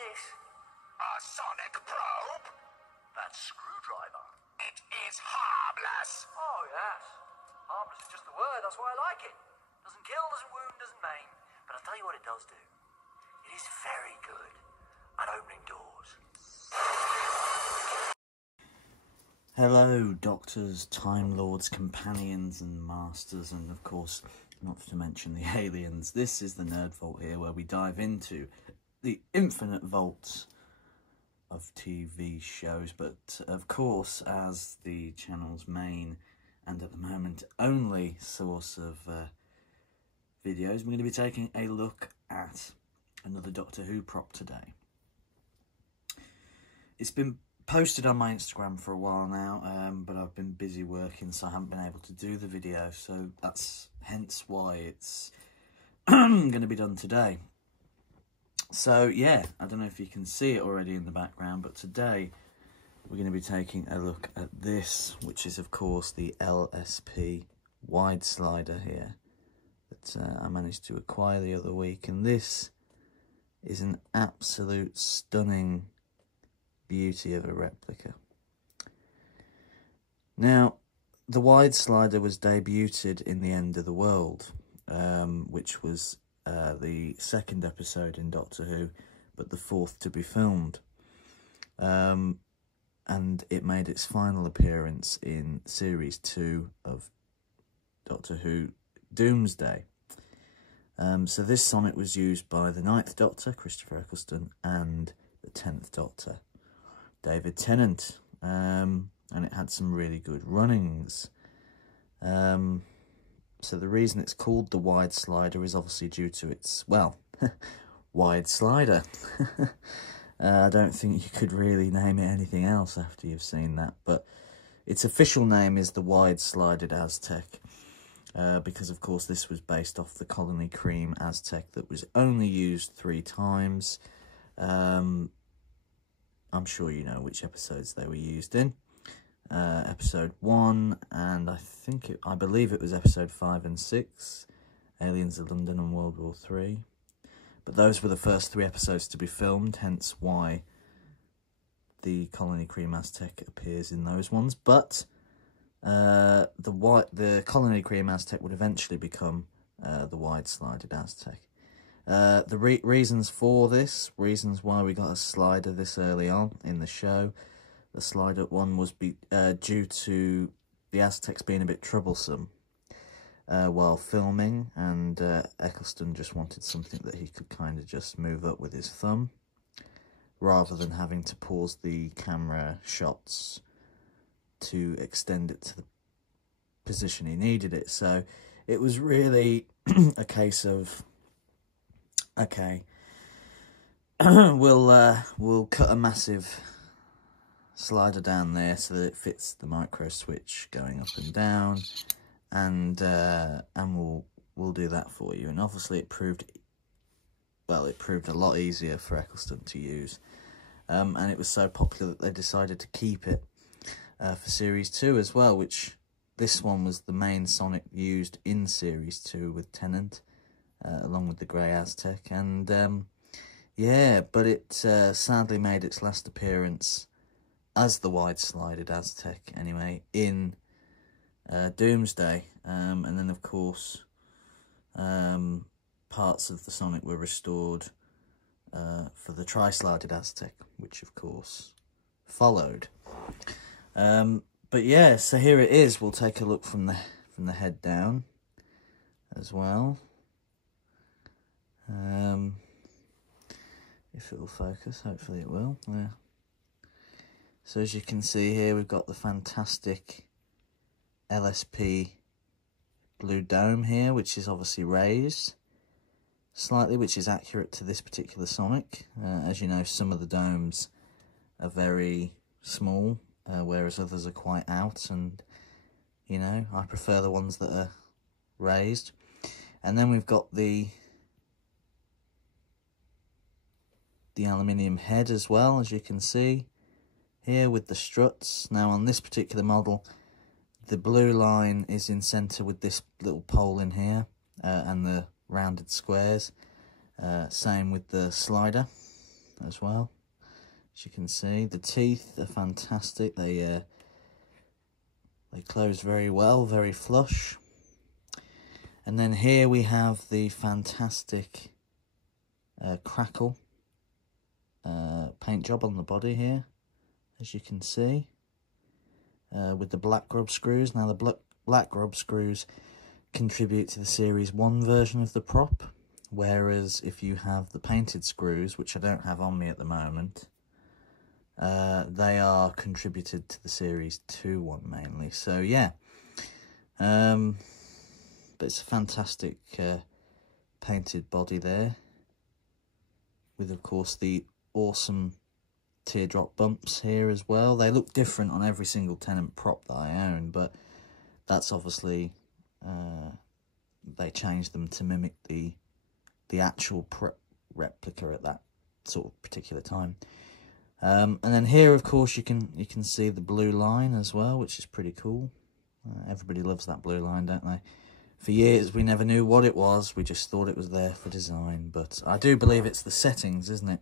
this? A sonic probe? That screwdriver. It is harmless. Oh, yes. Harmless is just the word, that's why I like it. Doesn't kill, doesn't wound, doesn't maim. But I'll tell you what it does do. It is very good at opening doors. Hello, doctors, time lords, companions and masters, and of course, not to mention the aliens. This is the Nerd Vault here, where we dive into the infinite vaults of TV shows, but of course, as the channel's main and at the moment only source of videos, we're going to be taking a look at another Doctor Who prop today. It's been posted on my Instagram for a while now, but I've been busy working, so I haven't been able to do the video, so that's hence why it's going to be done today. So yeah, I don't know if you can see it already in the background, but today we're going to be taking a look at this, which is of course the LSP wide slider here that I managed to acquire the other week, and this is an absolute stunning beauty of a replica. Now, the wide slider was debuted in The End of the World, which was the second episode in Doctor Who, but the fourth to be filmed. And it made its final appearance in Series 2 of Doctor Who Doomsday. So this sonnet was used by the 9th Doctor, Christopher Eccleston, and the 10th Doctor, David Tennant, and it had some really good runnings. So the reason it's called the wide slider is obviously due to its, well, wide slider. I don't think you could really name it anything else after you've seen that, but its official name is the wide slidered Aztec, because of course this was based off the Colony Cream Aztec that was only used 3 times. I'm sure you know which episodes they were used in. Episode 1, and I believe it was episode 5 and 6, Aliens of London and World War 3. But those were the first 3 episodes to be filmed, hence why the Colony Cream Aztec appears in those ones. But the Colony Cream Aztec would eventually become the wide slidered Aztec. The reasons for this, reasons why we got a slider this early on in the show, the slider one was due to the Aztecs being a bit troublesome while filming, and Eccleston just wanted something that he could kind of just move up with his thumb, rather than having to pause the camera shots to extend it to the position he needed it. So it was really a case of, okay, we'll cut a massive slider down there so that it fits the micro switch going up and down, and we'll do that for you. And obviously it proved a lot easier for Eccleston to use, and it was so popular that they decided to keep it for Series 2 as well, which this one was the main Sonic used in Series 2 with Tennant, along with the Grey Aztec, and yeah, but it sadly made its last appearance as the wide slidered Aztec anyway in Doomsday, and then of course parts of the Sonic were restored for the tri-slided Aztec, which of course followed. But yeah, so here it is. We'll take a look from the head down as well. If it will focus, hopefully it will. Yeah. So as you can see here, we've got the fantastic LSP blue dome here, which is obviously raised slightly, which is accurate to this particular Sonic. As you know, some of the domes are very small, whereas others are quite out, and, you know, I prefer the ones that are raised. And then we've got the aluminium head as well, as you can see here with the struts. Now on this particular model, the blue line is in centre with this little pole in here, and the rounded squares. Same with the slider. as well. As you can see, the teeth are fantastic. They close very well, very flush. And then here we have the fantastic crackle paint job on the body here, as you can see, with the black grub screws. Now the black grub screws contribute to the Series 1 version of the prop, whereas if you have the painted screws, which I don't have on me at the moment, they are contributed to the Series 2 one mainly. So yeah, but it's a fantastic painted body there, with of course the awesome teardrop bumps here as well. They look different on every single Tenant prop that I own, but that's obviously they changed them to mimic the actual replica at that sort of particular time. And then here, of course, you can see the blue line as well, which is pretty cool. Everybody loves that blue line, don't they? For years, we never knew what it was. We just thought it was there for design. But I do believe it's the settings, isn't it?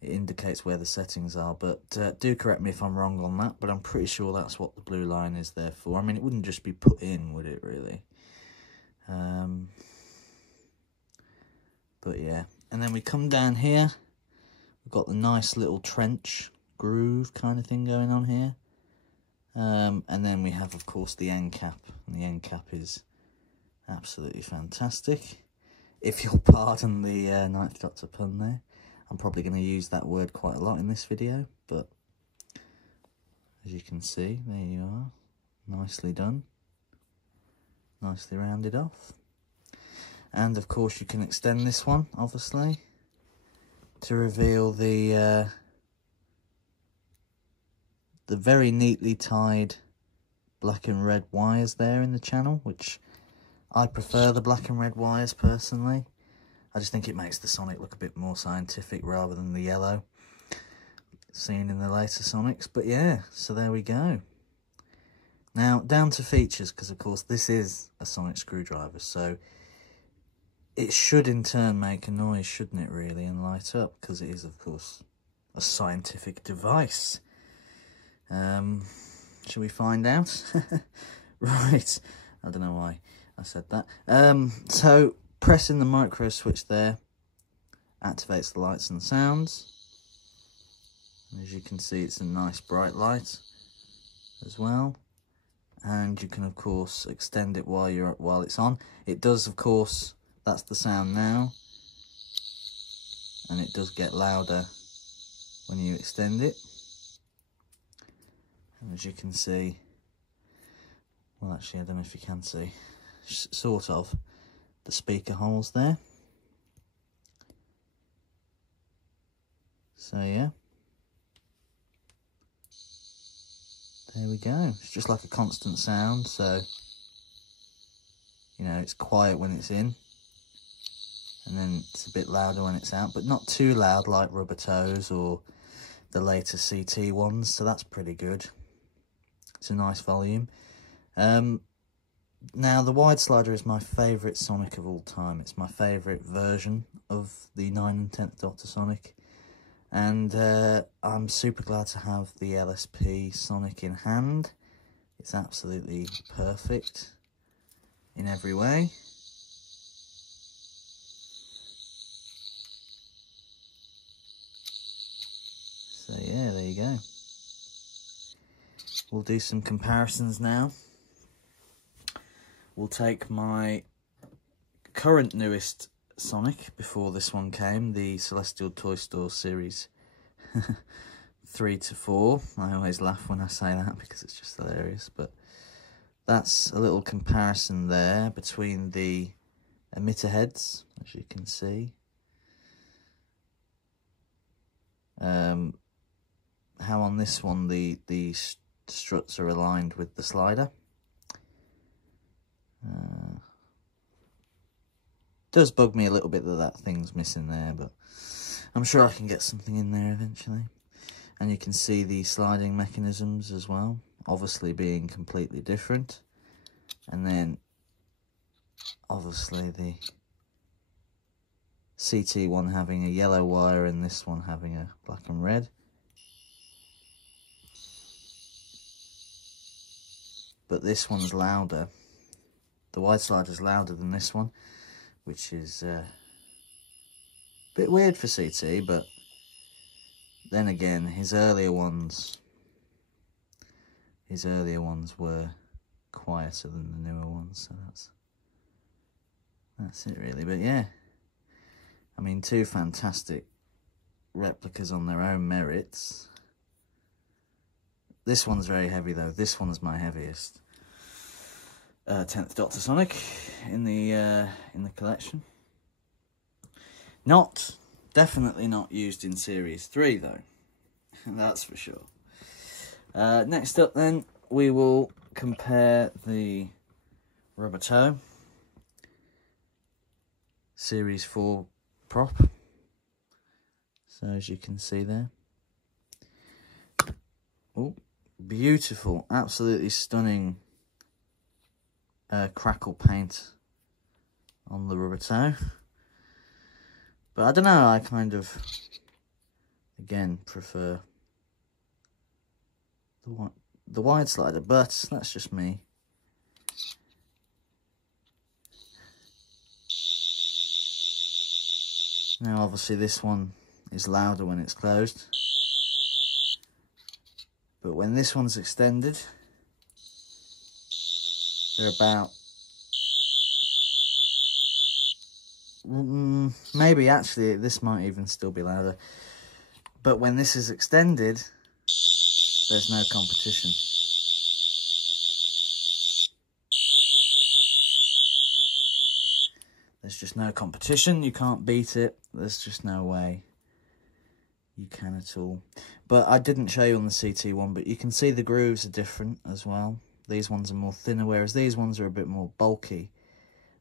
It indicates where the settings are. But do correct me if I'm wrong on that. But I'm pretty sure that's what the blue line is there for. I mean, it wouldn't just be put in, would it, really? But yeah. And then we come down here. We've got the nice little trench groove kind of thing going on here. And then we have, of course, the end cap. And the end cap is absolutely fantastic. If you'll pardon the Ninth Doctor pun there. I'm probably going to use that word quite a lot in this video. But as you can see, there you are. Nicely done. Nicely rounded off. And, of course, you can extend this one, obviously, to reveal the very neatly tied black and red wires there in the channel, which I prefer the black and red wires personally. I just think it makes the Sonic look a bit more scientific rather than the yellow seen in the later Sonics. But yeah, so there we go. Now down to features, because of course this is a Sonic screwdriver, so it should in turn make a noise, shouldn't it, really, and light up, because it is, of course, a scientific device. Shall we find out? Right, I don't know why I said that. So, pressing the micro switch there activates the lights and sounds. And as you can see, it's a nice bright light as well. And you can, of course, extend it while it's on. It does, of course, that's the sound now. And it does get louder when you extend it. And as you can see, well, actually, I don't know if you can see, sort of, the speaker holes there. So, yeah. There we go. It's just like a constant sound, so, you know, it's quiet when it's in. And then it's a bit louder when it's out, but not too loud like Rubber Toes or the later CT ones, so that's pretty good. It's a nice volume. Now, the wide slider is my favourite Sonic of all time. It's my favourite version of the 9 and 10th Doctor Sonic. And I'm super glad to have the LSP Sonic in hand. It's absolutely perfect in every way. So yeah, there you go. We'll do some comparisons now. We'll take my current newest Sonic, before this one came, the Celestial Toy Store Series 3 to 4. I always laugh when I say that because it's just hilarious, but that's a little comparison there between the emitter heads, as you can see. How on this one the struts are aligned with the slider. Does bug me a little bit that thing's missing there, but I'm sure I can get something in there eventually. And you can see the sliding mechanisms as well, obviously being completely different. And then obviously the CT one having a yellow wire and this one having a black and red. But this one's louder. The wide slider's louder than this one, which is a bit weird for CT, but then again, his earlier ones were quieter than the newer ones, so that's it really. But yeah, I mean, two fantastic replicas on their own merits. This one's very heavy though. This one's my heaviest 10th Doctor Sonic in the collection. Definitely not used in Series 3 though. That's for sure. Next up then, we will compare the Rubber Toe Series 4 prop. So as you can see there. Oh, beautiful, absolutely stunning crackle paint on the Rubber Toe. But I don't know, I kind of, again, prefer the wide slider, but that's just me. Now obviously this one is louder when it's closed, but when this one's extended, they're about, maybe actually this might even still be louder, but when this is extended, there's no competition. There's just no competition, you can't beat it, there's just no way you can at all. But I didn't show you on the CT one, but you can see the grooves are different as well. These ones are more thinner, whereas these ones are a bit more bulky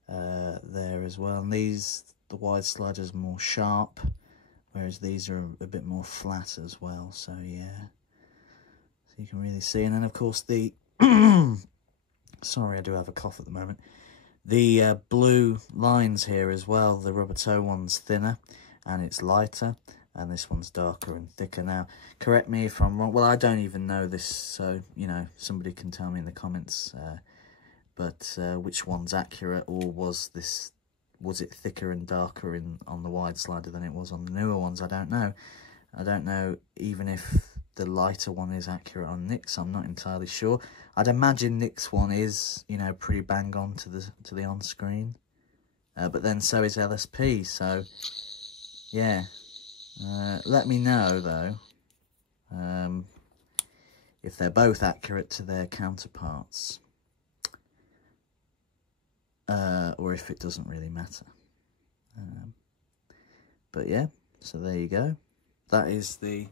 there as well. And the wide sliders are more sharp, whereas these are a bit more flat as well. So yeah, so you can really see. And then of course the sorry, I do have a cough at the moment. The blue lines here as well. The Rubber Toe one's thinner and it's lighter, and this one's darker and thicker. Now, correct me if I'm wrong. Well, I don't even know this, so, you know, somebody can tell me in the comments. But which one's accurate, or was it thicker and darker on the wide slider than it was on the newer ones? I don't know. I don't know even if the lighter one is accurate on Nick's. I'm not entirely sure. I'd imagine Nick's one is, you know, pretty bang on to the on screen. But then so is LSP. So yeah. Let me know though if they're both accurate to their counterparts, or if it doesn't really matter. But yeah, so there you go. That is the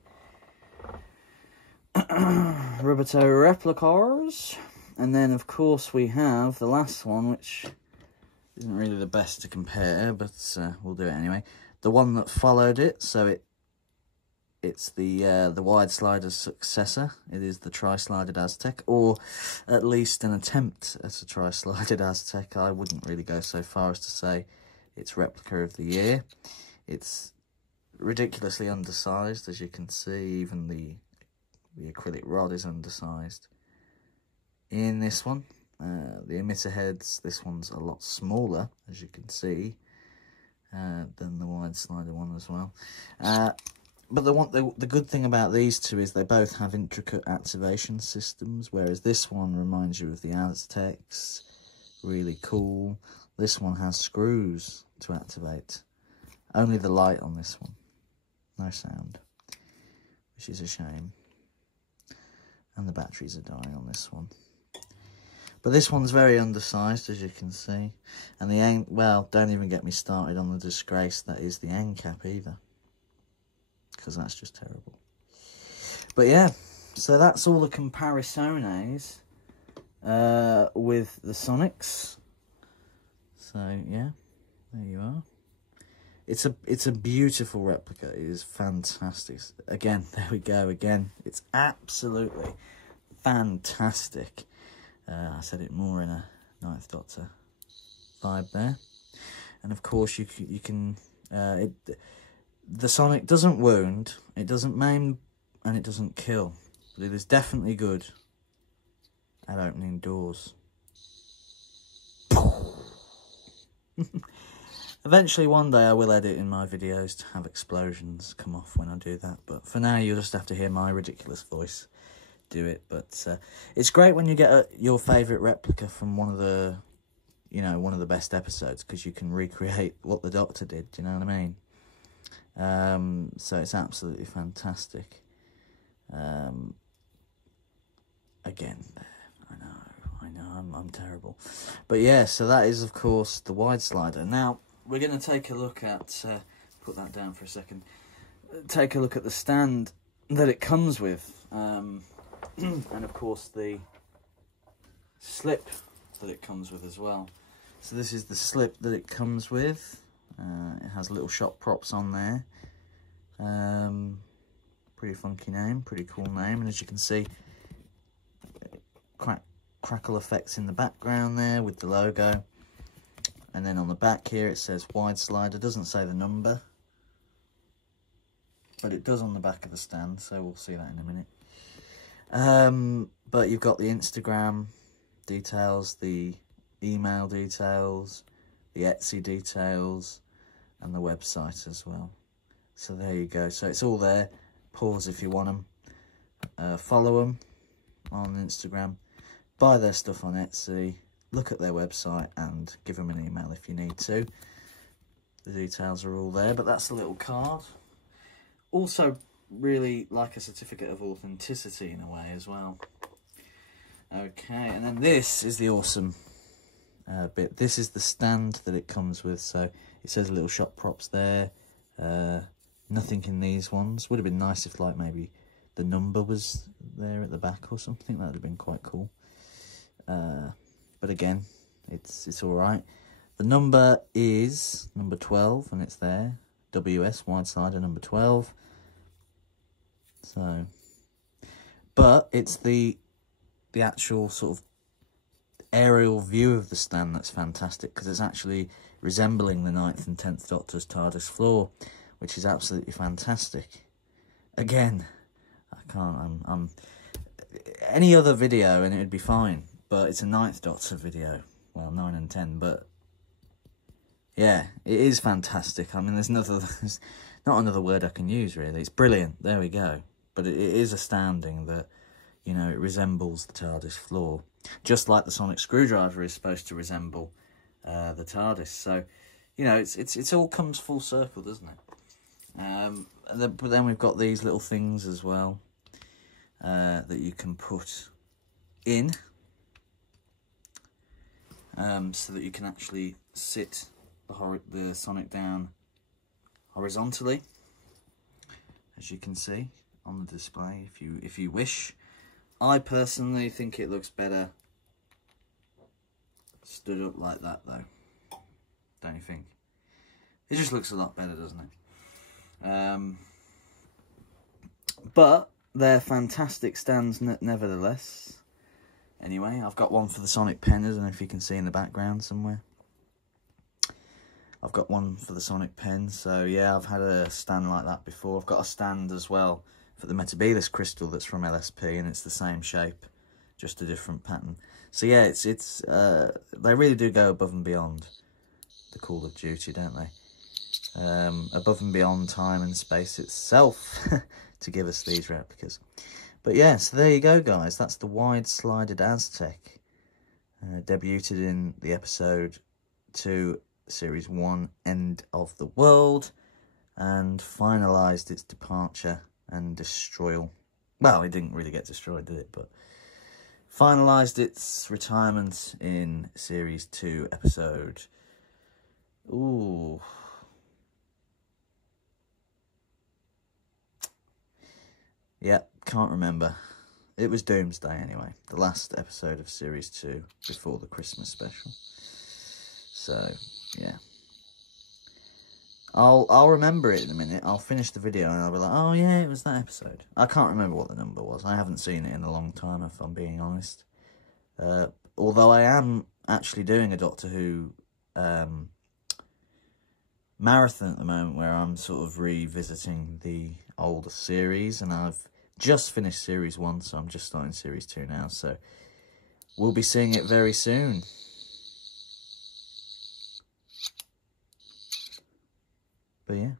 Rubber Toe replicas. And then of course we have the last one, which isn't really the best to compare, but we'll do it anyway. The one that followed it, so it's the wide slider's successor. It is the tri-slided Aztec, or at least an attempt at a tri-slided Aztec. I wouldn't really go so far as to say it's replica of the year. It's ridiculously undersized, as you can see. Even the acrylic rod is undersized in this one. The emitter heads, this one's a lot smaller, as you can see, than the wide slider one as well. But the good thing about these two is they both have intricate activation systems, whereas this one reminds you of the Aztecs. Really cool. This one has screws to activate. Only the light on this one. No sound, which is a shame. And the batteries are dying on this one. But this one's very undersized, as you can see. And the end, well, don't even get me started on the disgrace that is the end cap either, because that's just terrible. But yeah, so that's all the comparisons with the Sonics. So yeah, there you are. It's a beautiful replica. It is fantastic. Again, there we go again. It's absolutely fantastic. I said it more in a Ninth Doctor vibe there. And of course you can The Sonic doesn't wound, it doesn't maim, and it doesn't kill. But it is definitely good at opening doors. Eventually, one day, I will edit in my videos to have explosions come off when I do that. But for now, you'll just have to hear my ridiculous voice do it. But it's great when you get your favourite replica from one of the, one of the best episodes, because you can recreate what the Doctor did. Do you know what I mean? So it's absolutely fantastic. Again, I know, I'm terrible. But yeah, so that is, of course, the wide slider. Now, we're going to take a look at, put that down for a second, take a look at the stand that it comes with, and of course the slip that it comes with as well. So this is the slip that it comes with. It has LittleShopProps on there. Pretty funky name, pretty cool name, and as you can see, crackle effects in the background there with the logo. And then on the back here it says wide slider. Doesn't say the number, but it does on the back of the stand, so we'll see that in a minute. But you've got the Instagram details, the email details, the Etsy details, and the website as well. So there you go. So it's all there. Pause if you want them. Follow them on Instagram. Buy their stuff on Etsy. Look at their website and give them an email if you need to. The details are all there, but that's a little card. Also, really like a certificate of authenticity in a way as well. Okay, and then this is the awesome bit. This is the stand that it comes with. So it says LittleShopProps there. Nothing in these ones. Would have been nice if, like, maybe the number was there at the back or something. That would have been quite cool. But again, it's all right. The number is number 12, and it's there. WS wide slider number 12. So, but it's the actual sort of aerial view of the stand that's fantastic, because it's actually resembling the 9th and 10th Doctor's TARDIS floor, which is absolutely fantastic. Again, I can't. I'm any other video and it would be fine. But it's a 9th Doctor video. Well, 9 and 10, but yeah, it is fantastic. I mean, there's not another word I can use, really. It's brilliant. There we go. But it is astounding that, it resembles the TARDIS floor. Just like the sonic screwdriver is supposed to resemble the TARDIS. So, it's all comes full circle, doesn't it? But then we've got these little things as well that you can put in. So that you can actually sit the Sonic down horizontally, as you can see on the display, if you wish. I personally think it looks better stood up like that, though. Don't you think? It just looks a lot better, doesn't it? But they're fantastic stands nevertheless. Anyway, I've got one for the Sonic pen. I don't know if you can see in the background somewhere. I've got one for the Sonic pen. So, yeah, I've had a stand like that before. I've got a stand as well for the Metebelis crystal that's from LSP, and it's the same shape, just a different pattern. So, yeah, they really do go above and beyond the Call of Duty, don't they? Above and beyond time and space itself to give us these replicas. But yeah, so there you go, guys. That's the wide-slided Aztec. Debuted in the episode 2, Series 1, End of the World, and finalised its departure and destroyal. Well, it didn't really get destroyed, did it? But finalised its retirement in Series 2, Episode... Ooh... Yeah, can't remember. It was Doomsday anyway. The last episode of Series 2 before the Christmas special. So, yeah. I'll remember it in a minute. I'll finish the video and I'll be like, oh yeah, it was that episode. I can't remember what the number was. I haven't seen it in a long time, if I'm being honest. Although I am actually doing a Doctor Who marathon at the moment where I'm sort of revisiting the older series, and I've just finished Series 1, so I'm just starting Series 2 now, so we'll be seeing it very soon. But yeah.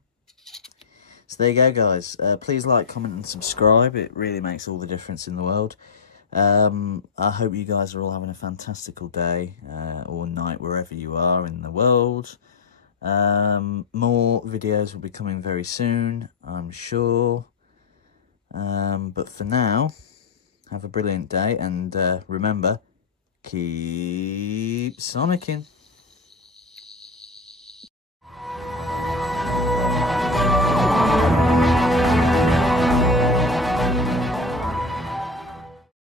So there you go, guys. Please like, comment and subscribe. It really makes all the difference in the world. I hope you guys are all having a fantastical day or night wherever you are in the world. More videos will be coming very soon, I'm sure. But for now, have a brilliant day, and remember, keep Sonicking.